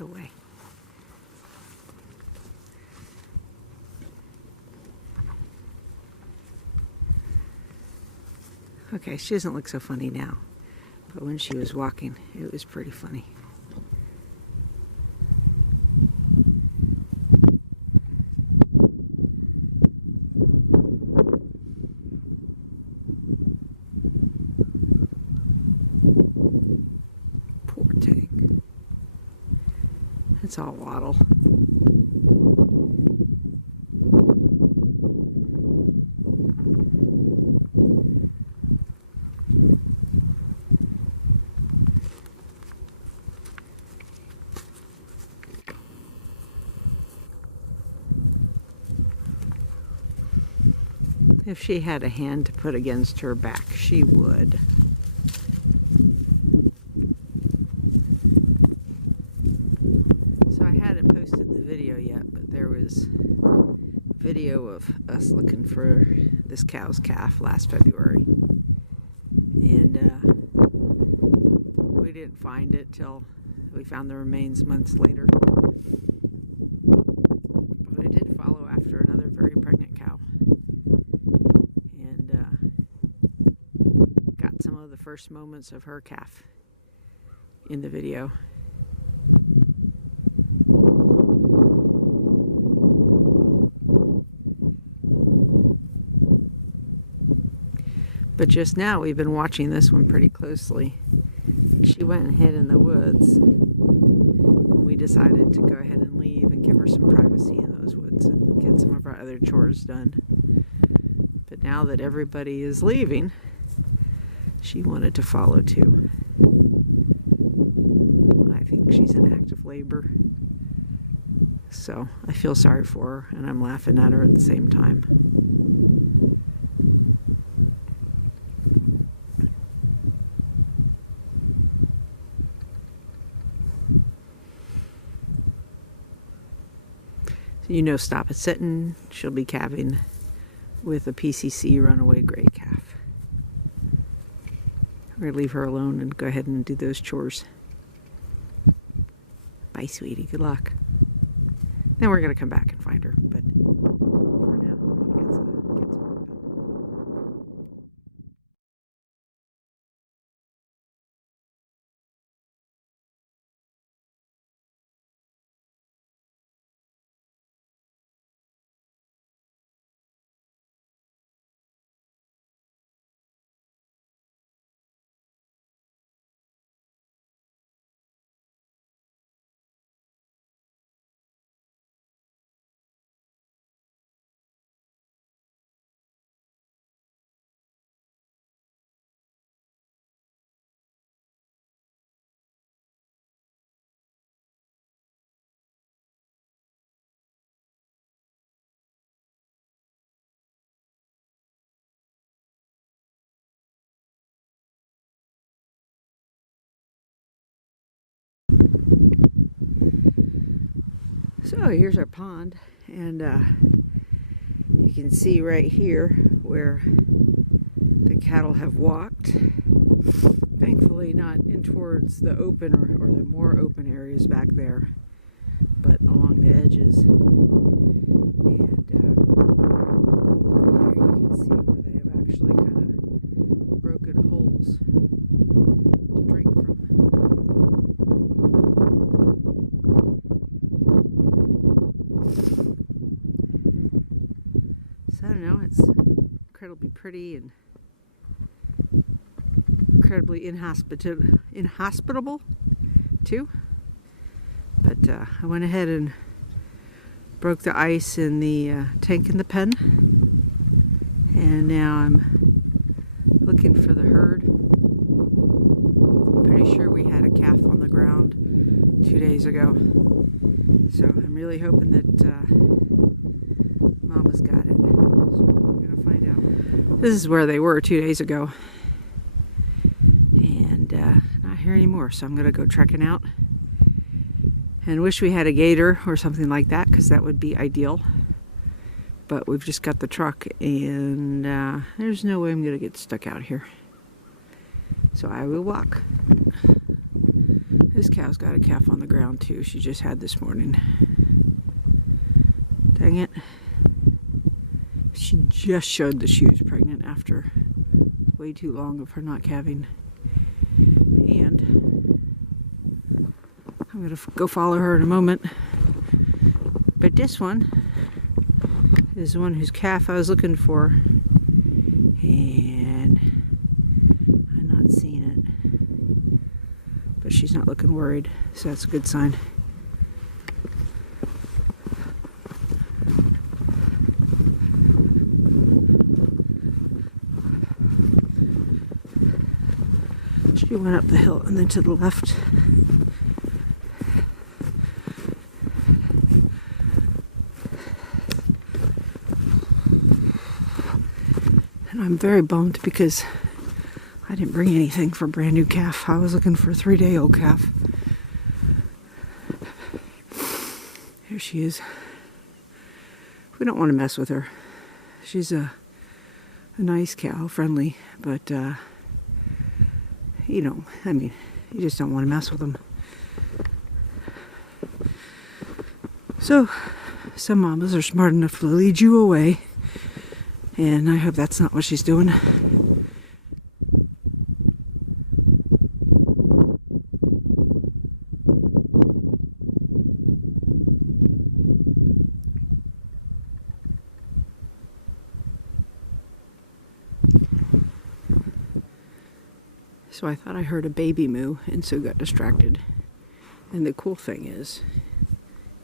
Get away. Okay, she doesn't look so funny now, but when she was walking, it was pretty funny. Poor thing. It's all waddle. If she had a hand to put against her back, she would. So I hadn't posted the video yet, but there was video of us looking for this cow's calf last February. And we didn't find it till we found the remains months later. But I did follow after another very pregnant cow. Got some of the first moments of her calf in the video. But just now we've been watching this one pretty closely. She went and hid in the woods, and we decided to go ahead and leave and give her some privacy in those woods and get some of our other chores done. But now that everybody is leaving, she wanted to follow too. I think she's in active labor. So I feel sorry for her, and I'm laughing at her at the same time. You know, stop it sitting, she'll be calving with a PCC runaway gray calf. We're going to leave her alone and go ahead and do those chores. Bye, sweetie. Good luck. Then we're going to come back and find her, but for now, get some work done. So here's our pond, and you can see right here where the cattle have walked. Thankfully not in towards the open or the more open areas back there, but along the edges. And here you can see where they have actually kind of broken holes to drink from. So I don't know, it's incredibly pretty and incredibly inhospitable too. But I went ahead and broke the ice in the tank in the pen, and now I'm looking for the herd. I'm pretty sure we had a calf on the ground 2 days ago, so I'm really hoping that Mama's got it. So I'm gonna find out. This is where they were 2 days ago, and not here anymore, so I'm gonna go trekking out. And wish we had a gator or something like that, because that would be ideal. But we've just got the truck, and there's no way I'm going to get stuck out here. So I will walk. This cow's got a calf on the ground too. She just had this morning. Dang it. She just showed that she was pregnant after way too long of her not calving. And I'm going to go follow her in a moment. But this one is the one whose calf I was looking for. And I'm not seeing it. But she's not looking worried, so that's a good sign. She went up the hill and then to the left. And I'm very bummed because I didn't bring anything for a brand new calf. I was looking for a 3-day-old calf. Here she is. We don't want to mess with her. She's a nice cow, friendly, but you know, I mean, you just don't want to mess with them. So, some mamas are smart enough to lead you away, and I hope that's not what she's doing. So I thought I heard a baby moo and so got distracted. And the cool thing is,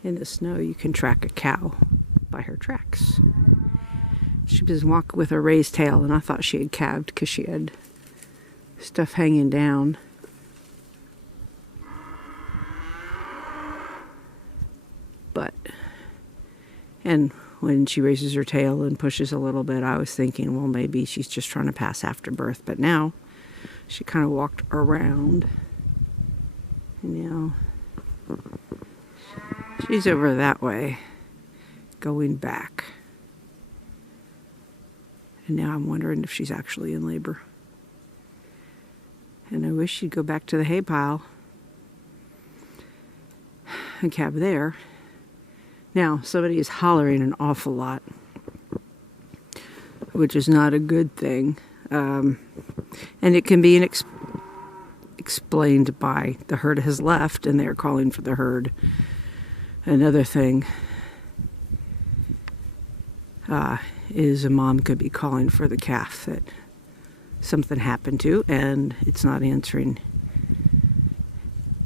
in the snow you can track a cow by her tracks. She was walking with a raised tail and I thought she had calved because she had stuff hanging down. And when she raises her tail and pushes a little bit, I was thinking, well, maybe she's just trying to pass after birth. But now she kind of walked around. And now she's over that way, going back. And now I'm wondering if she's actually in labor. And I wish she'd go back to the hay pile and calve there. Now, somebody is hollering an awful lot, which is not a good thing. And it can be explained by the herd has left and they're calling for the herd. Another thing is a mom could be calling for the calf that something happened to and it's not answering.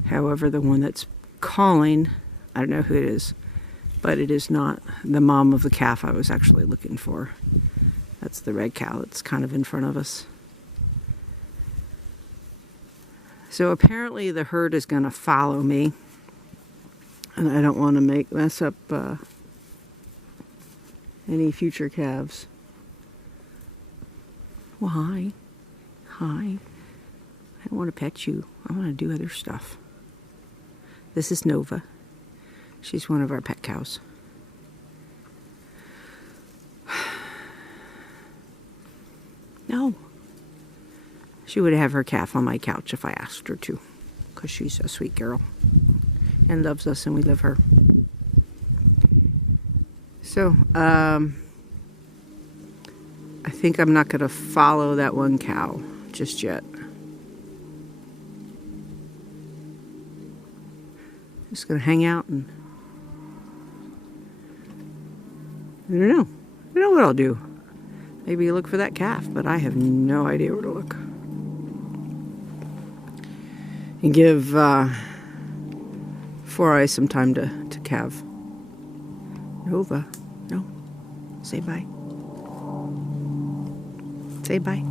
However, the one that's calling, I don't know who it is, but it is not the mom of the calf I was actually looking for. That's the red cow that's kind of in front of us. So apparently the herd is going to follow me, and I don't want to mess up any future calves. Well, hi. Hi. I don't want to pet you. I want to do other stuff. This is Nova. She's one of our pet cows. No. She would have her calf on my couch if I asked her to, because she's a sweet girl and loves us and we love her. So, I think I'm not going to follow that one cow just yet. Just going to hang out and I don't know. I don't know what I'll do. Maybe look for that calf, but I have no idea where to look. And give 4 Eyes some time to calve. Nova, no. Say bye. Say bye.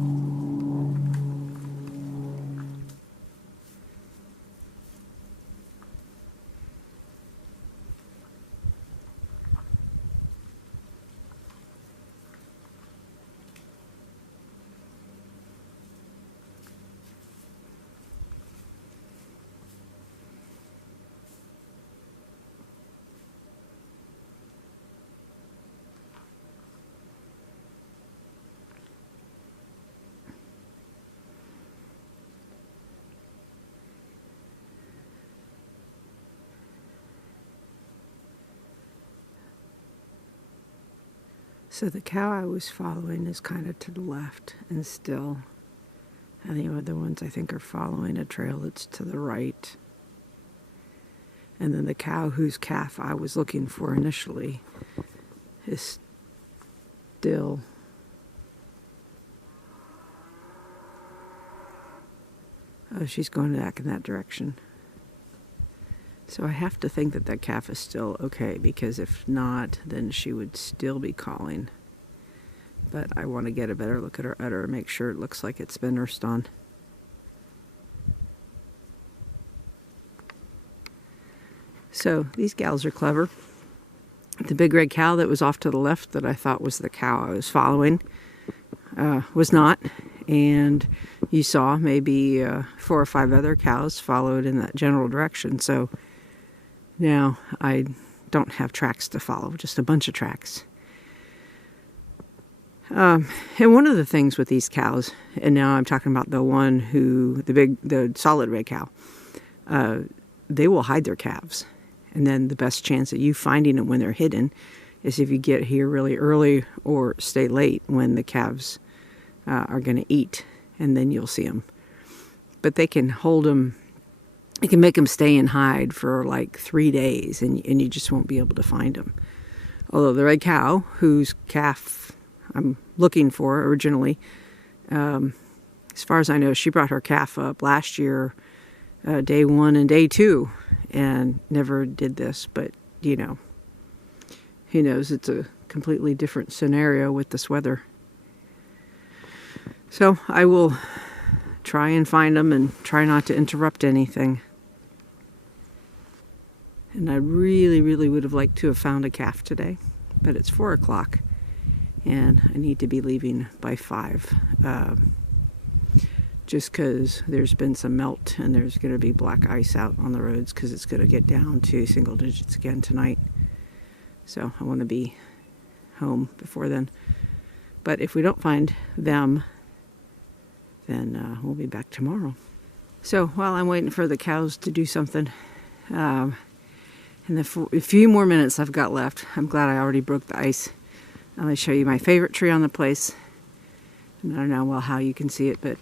So the cow I was following is kind of to the left and still. And the other ones I think are following a trail that's to the right. And then the cow whose calf I was looking for initially is still she's going back in that direction. So I have to think that that calf is still okay, because if not, then she would still be calling. But I want to get a better look at her udder and make sure it looks like it's been nursed on. So these gals are clever. The big red cow that was off to the left that I thought was the cow I was following was not. And you saw maybe 4 or 5 other cows followed in that general direction. So now I don't have tracks to follow, just a bunch of tracks. And one of the things with these cows, and now I'm talking about the one who, the solid red cow, they will hide their calves. And then the best chance of you finding them when they're hidden is if you get here really early or stay late when the calves are going to eat, and then you'll see them. But they can hold them, you can make them stay and hide for like 3 days, and you just won't be able to find them. Although the red cow, whose calf I'm looking for originally, as far as I know, she brought her calf up last year, day 1 and day 2, and never did this. But, you know, who knows? It's a completely different scenario with this weather. So I will try and find them and try not to interrupt anything. And I really, really would have liked to have found a calf today, but it's 4 o'clock. And I need to be leaving by 5, just because there's been some melt and there's going to be black ice out on the roads because it's going to get down to single digits again tonight. So I want to be home before then. But if we don't find them, then we'll be back tomorrow. So while I'm waiting for the cows to do something, in the few more minutes I've got left, I'm glad I already broke the ice. I'm going to show you my favorite tree on the place. And I don't know how you can see it, but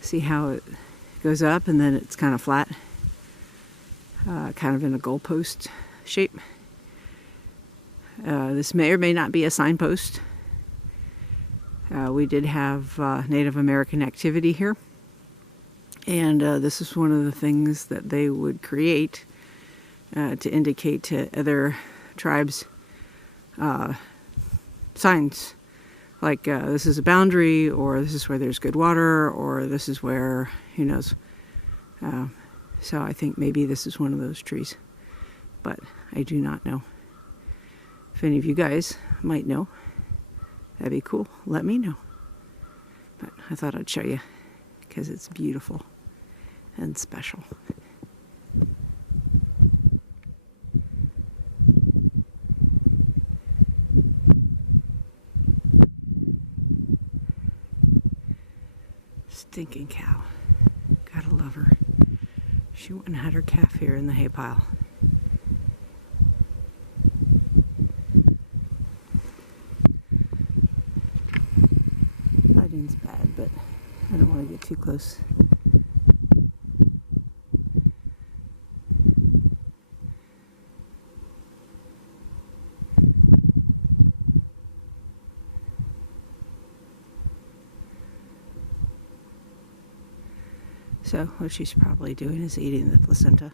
see how it goes up and then it's kind of flat, kind of in a goalpost shape. This may or may not be a signpost. We did have Native American activity here, and this is one of the things that they would create to indicate to other tribes signs, like this is a boundary, or this is where there's good water, or this is where, who knows. So I think maybe this is one of those trees, but I do not know. If any of you guys might know, that'd be cool. Let me know. But I thought I'd show you because it's beautiful and special. Stinking cow. Gotta love her. She went and had her calf here in the hay pile. Lighting's bad, but I don't want to get too close. So what she's probably doing is eating the placenta.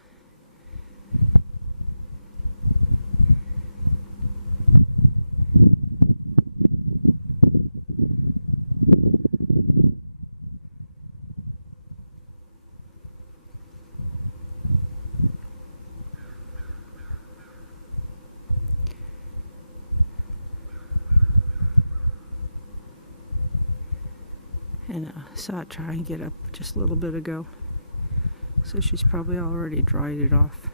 And saw it try and get up just a little bit ago. So she's probably already dried it off.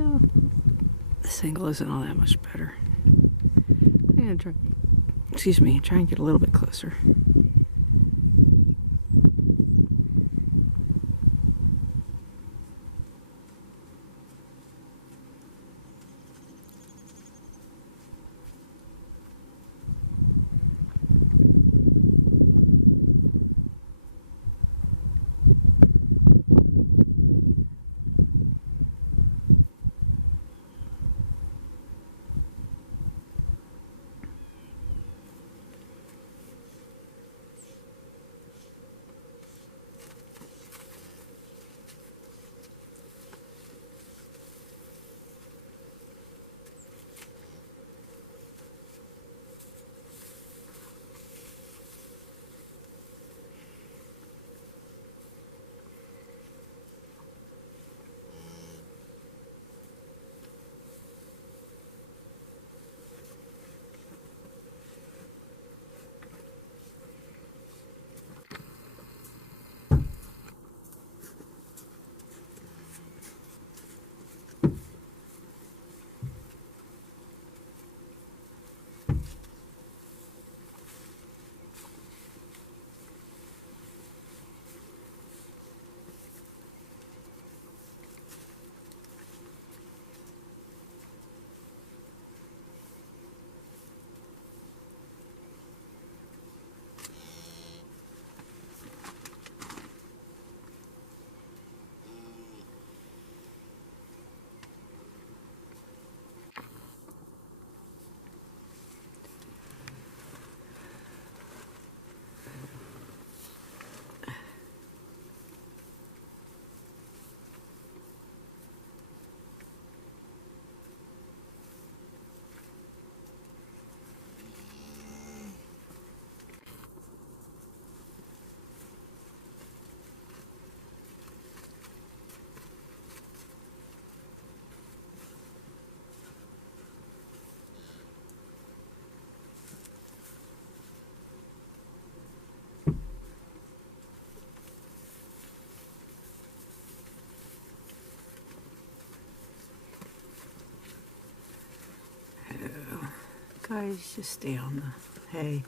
So this angle isn't all that much better. I'm gonna try, excuse me, try and get a little bit closer. Guys, just stay on the hay.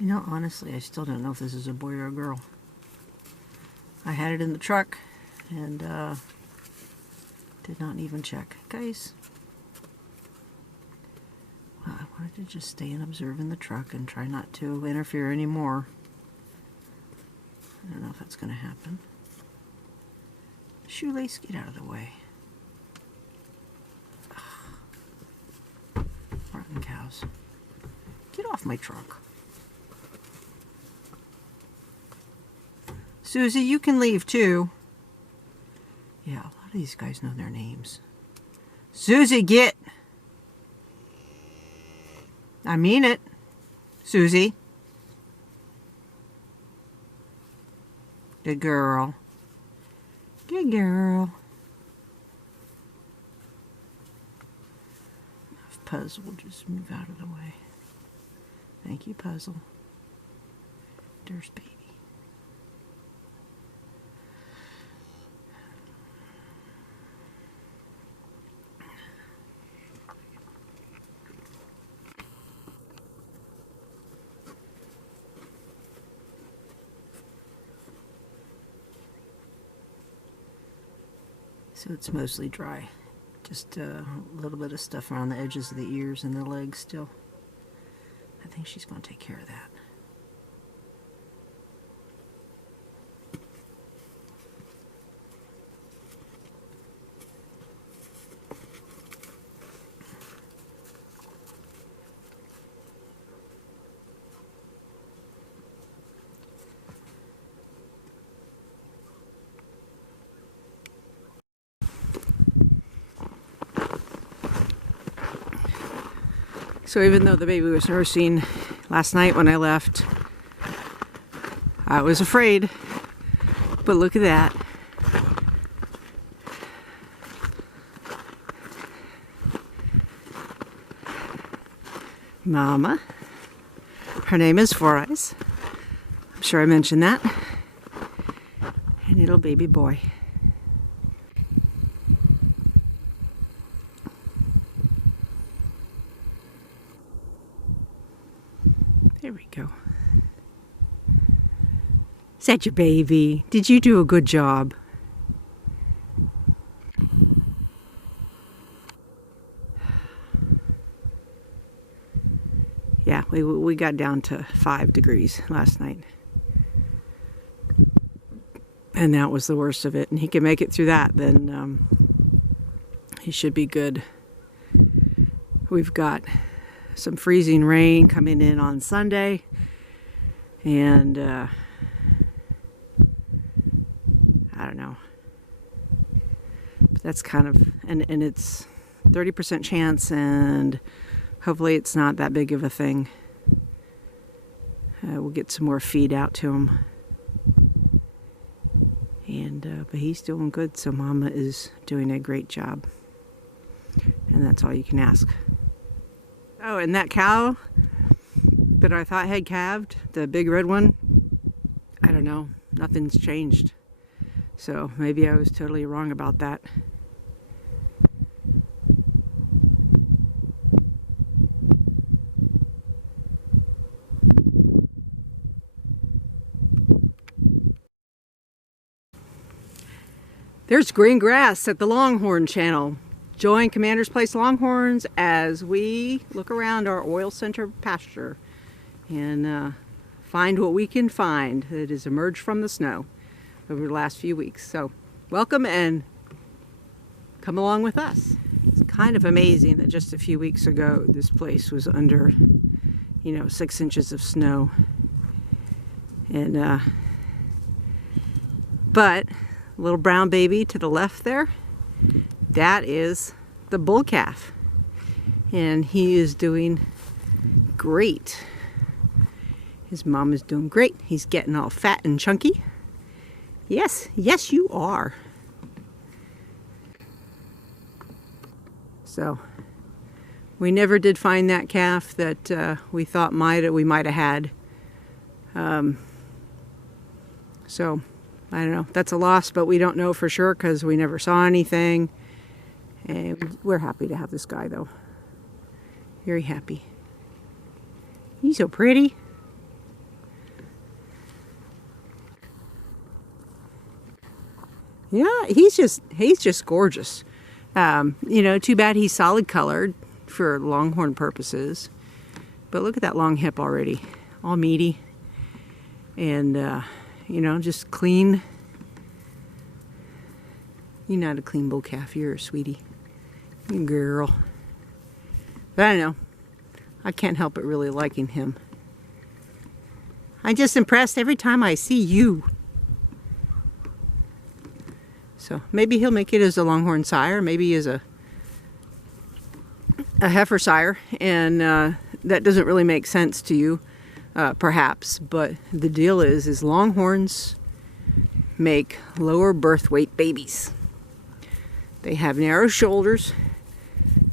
You know, honestly, I still don't know if this is a boy or a girl. I had it in the truck and did not even check. Guys, well, I wanted to just stay and observe in the truck and try not to interfere anymore. I don't know if that's going to happen. Shoelace, get out of the way. Ugh. Rotten cows. Get off my truck. Susie, you can leave too. Yeah, a lot of these guys know their names. Susie, get! I mean it. Susie. Good girl. Good girl. If Puzzle will just move out of the way. Thank you, Puzzle. There's baby. So it's mostly dry. Just a little bit of stuff around the edges of the ears and the legs still. I think she's going to take care of that. So even though the baby was nursing last night when I left, I was afraid. But look at that. Mama. Her name is Four Eyes. I'm sure I mentioned that. And little baby boy. There we go. Is that your baby? Did you do a good job? Yeah, we got down to 5 degrees last night. And that was the worst of it. And he can make it through that, then he should be good. We've got some freezing rain coming in on Sunday. And I don't know. But that's kind of, and it's 30% chance, and hopefully it's not that big of a thing. We'll get some more feed out to him. And but he's doing good, so Mama is doing a great job. And that's all you can ask. Oh, and that cow that I thought had calved, the big red one, I don't know, nothing's changed. So maybe I was totally wrong about that. There's green grass at the Longhorn channel. Join Commanders Place Longhorns as we look around our oil center pasture and find what we can find that has emerged from the snow over the last few weeks. So welcome and come along with us. It's kind of amazing that just a few weeks ago this place was under, 6 inches of snow. And but little brown baby to the left there, that is the bull calf, and he is doing great. His mom is doing great. He's getting all fat and chunky. Yes you are. So we never did find that calf that we thought we might have had. So I don't know. That's a loss, but we don't know for sure because we never saw anything. And we're happy to have this guy, though. Very happy. He's so pretty. Yeah, he's just gorgeous. Too bad he's solid colored for Longhorn purposes. But look at that long hip already, all meaty. And just clean. You're not a clean bull calf. You're a sweetie. You girl. But I don't know. I can't help but really liking him. I'm just impressed every time I see you. So maybe he'll make it as a Longhorn sire. Maybe as a heifer sire. And that doesn't really make sense to you. Perhaps, but the deal is Longhorns make lower birth weight babies. They have narrow shoulders.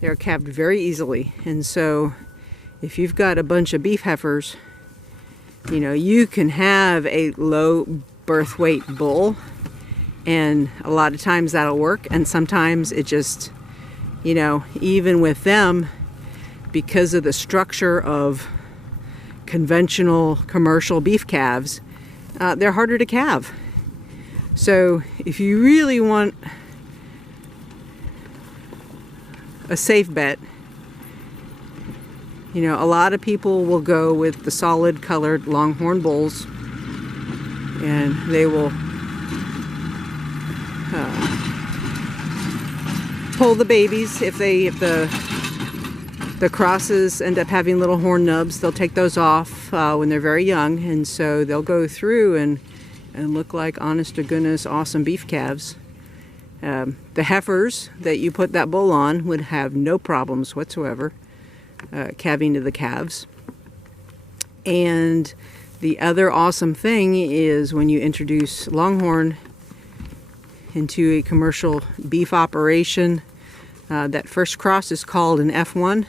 They're calved very easily, and so if you've got a bunch of beef heifers, you can have a low birth weight bull, and a lot of times that'll work, and sometimes it just, even with them, because of the structure of conventional commercial beef calves, they're harder to calve. So if you really want a safe bet, a lot of people will go with the solid colored Longhorn bulls, and they will pull the babies. If the crosses end up having little horn nubs, they'll take those off when they're very young, and so they'll go through and look like honest to goodness awesome beef calves. The heifers that you put that bull on would have no problems whatsoever. calving to the calves. And the other awesome thing is when you introduce Longhorn into a commercial beef operation, that first cross is called an F1,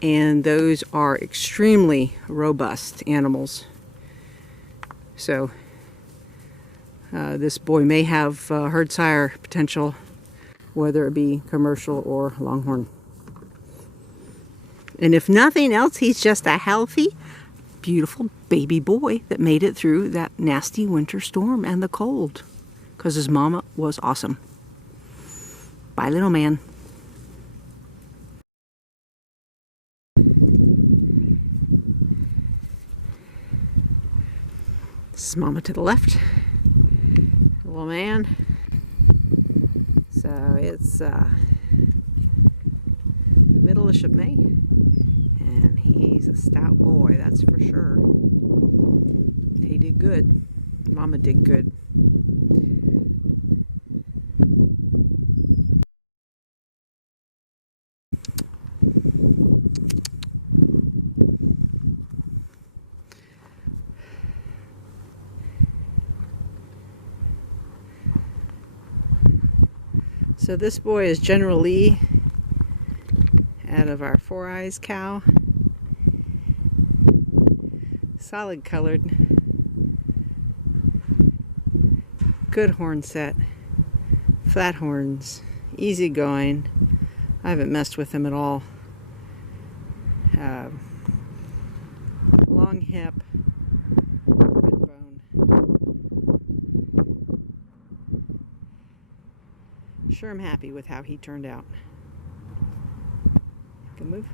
and those are extremely robust animals. So this boy may have herd sire potential, whether it be commercial or Longhorn. And if nothing else, he's just a healthy, beautiful baby boy that made it through that nasty winter storm and the cold, because his mama was awesome. Bye, little man. This is mama to the left, little man. So it's middle-ish of May, and he's a stout boy, that's for sure. He did good. Mama did good. So this boy is General Lee out of our Four Eyes cow. Solid colored. Good horn set. Flat horns. Easy going. I haven't messed with him at all. Long hip. Good bone. Sure, I'm happy with how he turned out. Good move.